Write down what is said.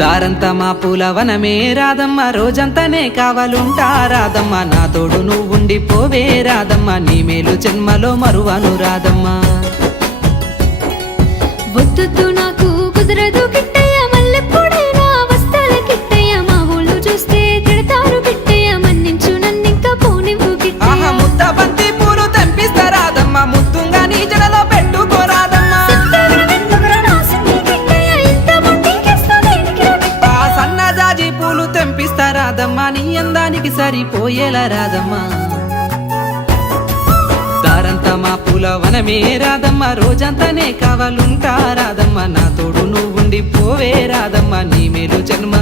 దారంతా మా పూలవనమే రాదమ్మ, రోజంతానే కావాలుంటా రాదమ్మ, నా తోడు నువ్వుండిపోవే రాదమ్మ, నీ మేలు జన్మలో మరువను రాదమ్మ. వద్దు నాకు కుదరదు కిట్టయ్య, మల్లెప్పుడైనా వస్తాల కిట్టయ్య, మా ఊళ్ళు చూస్తే తిడతారు కిట్టయ్య, మన్నించు నన్నింకా పోనివ్వు కిట్టయ్య. ఆహా ముద్ద బంతి పూలు తెంపిస్తా రాదమ్మ, ముత్తుంగా నీ జడలో పెట్టుకోరాదమ్మ. ఆ సన్నజాజి పూలు తెంపిస్తా రాదమ్మ, నీ అందానికి సరిపోయేలా రాదమ్మ. దారంతా మా పూలవనమే రాదమ్మ, రోజంతానే కావాలుంటా రాదమ్మ, నా తోడు నువ్వుండిపోవే రాదమ్మ, నీ మేలు జన్మ